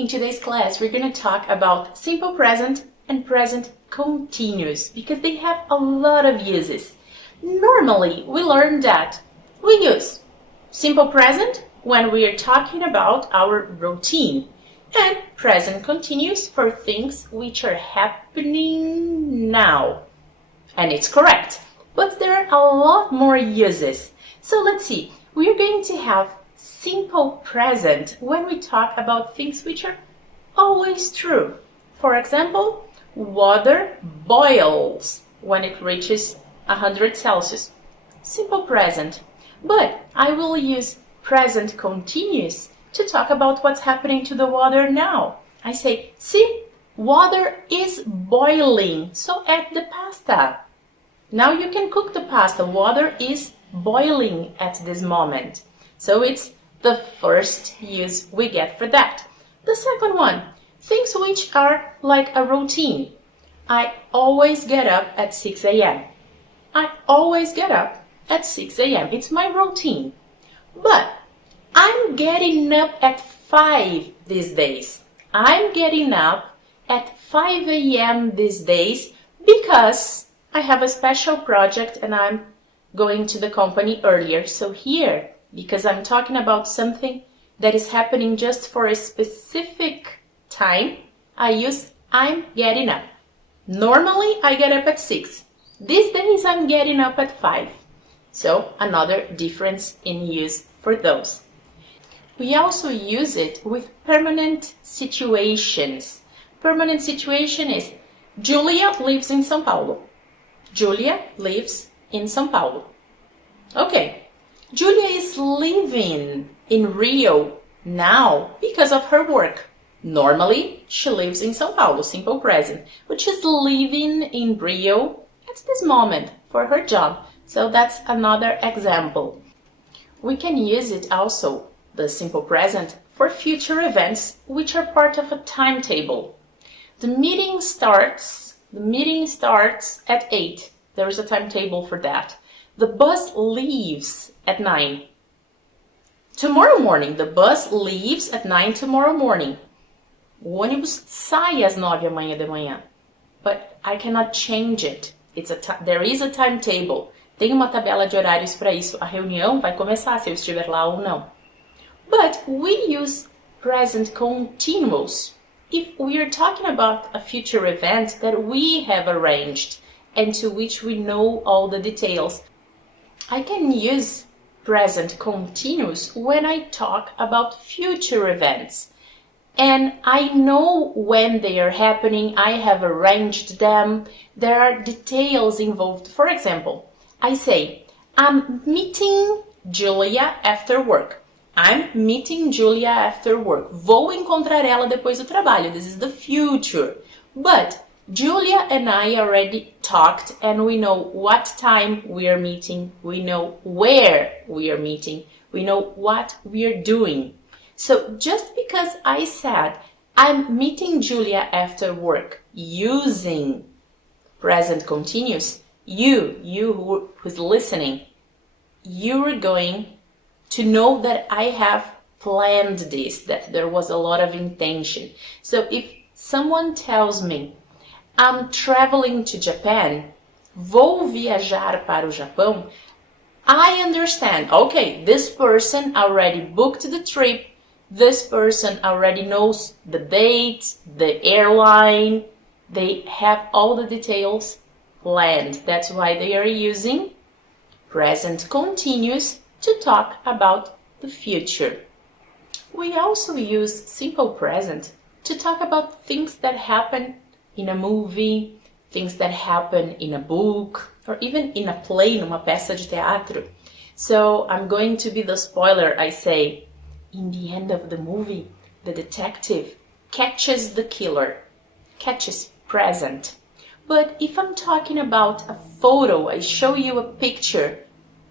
In today's class, we're going to talk about simple present and present continuous because they have a lot of uses. Normally, we learn that we use simple present when we are talking about our routine and present continuous for things which are happening now. And it's correct, but there are a lot more uses. So let's see, we're going to have simple present when we talk about things which are always true. For example, water boils when it reaches 100 Celsius. Simple present. But I will use present continuous to talk about what's happening to the water now. I say, see, water is boiling, so add the pasta. Now you can cook the pasta. Water is boiling at this moment. So it's the first use we get for that. The second one, things which are like a routine. I always get up at 6 a.m. I always get up at 6 a.m. It's my routine. But I'm getting up at 5 these days. I'm getting up at 5 a.m. these days because I have a special project and I'm going to the company earlier. So here, because I'm talking about something that is happening just for a specific time, I use I'm getting up. Normally, I get up at 6. These days, I'm getting up at 5. So, another difference in use for those. We also use it with permanent situations. Permanent situation is Julia lives in São Paulo. Julia lives in São Paulo. Okay, Julia is living in Rio now because of her work. Normally, she lives in São Paulo, simple present, but she's living in Rio at this moment for her job. So that's another example. We can use it also, the simple present, for future events which are part of a timetable. The meeting starts at 8. There is a timetable for that. The bus leaves at 9. Tomorrow morning, the bus leaves at 9 tomorrow morning. O ônibus sai às 9 amanhã de manhã. But I cannot change it. There is a timetable. Tem uma tabela de horários para isso. A reunião vai começar se eu estiver lá ou não. But we use present continuous if we are talking about a future event that we have arranged and to which we know all the details. I can use present continuous when I talk about future events. And I know when they are happening, I have arranged them, there are details involved. For example, I say, I'm meeting Julia after work. I'm meeting Julia after work. Vou encontrar ela depois do trabalho. This is the future. But Julia and I already talked and we know what time we are meeting. We know where we are meeting. We know what we are doing. So just because I said I'm meeting Julia after work using present continuous, you who's listening, you're going to know that I have planned this, that there was a lot of intention. So if someone tells me, I'm traveling to Japan, vou viajar para o Japão, I understand, okay, this person already booked the trip, this person already knows the date, the airline, they have all the details planned. That's why they are using present continuous to talk about the future. We also use simple present to talk about things that happen in a movie, things that happen in a book, or even in a play, numa peça de teatro. So I'm going to be the spoiler. I say, in the end of the movie, the detective catches the killer, catches present. But if I'm talking about a photo, I show you a picture,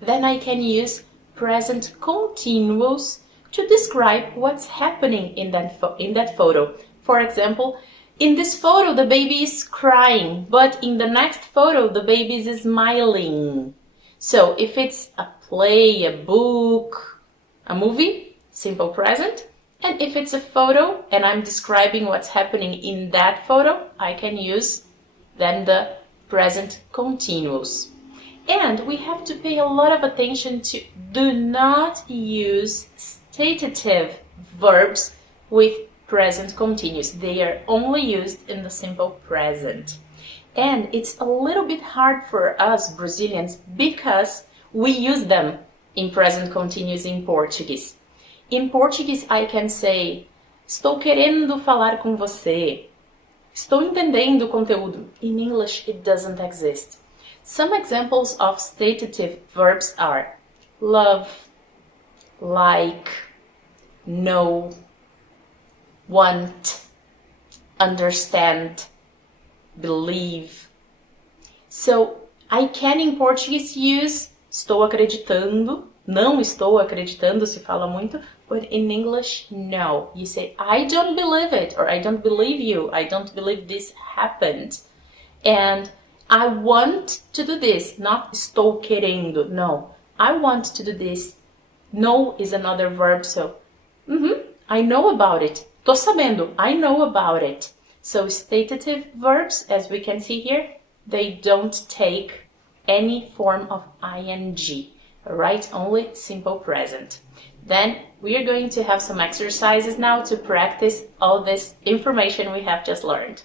then I can use present continuous to describe what's happening in that photo. For example, in this photo, the baby is crying, but in the next photo, the baby is smiling. So if it's a play, a book, a movie, simple present. And if it's a photo and I'm describing what's happening in that photo, I can use then the present continuous. And we have to pay a lot of attention to do not use statitive verbs with present continuous. They are only used in the simple present. And it's a little bit hard for us Brazilians because we use them in present continuous in Portuguese. In Portuguese, I can say, estou querendo falar com você. Estou entendendo o conteúdo. In English, it doesn't exist. Some examples of statitive verbs are love, like, know, want, understand, believe. So, I can in Portuguese use estou acreditando. Não estou acreditando, se fala muito, but in English, no. You say, I don't believe it, or I don't believe you, I don't believe this happened. And I want to do this, not estou querendo, no. I want to do this. Know is another verb, so, I know about it. Tô sabendo, I know about it. So statitive verbs, as we can see here, they don't take any form of ing. Right? Only simple present. Then we are going to have some exercises now to practice all this information we have just learned.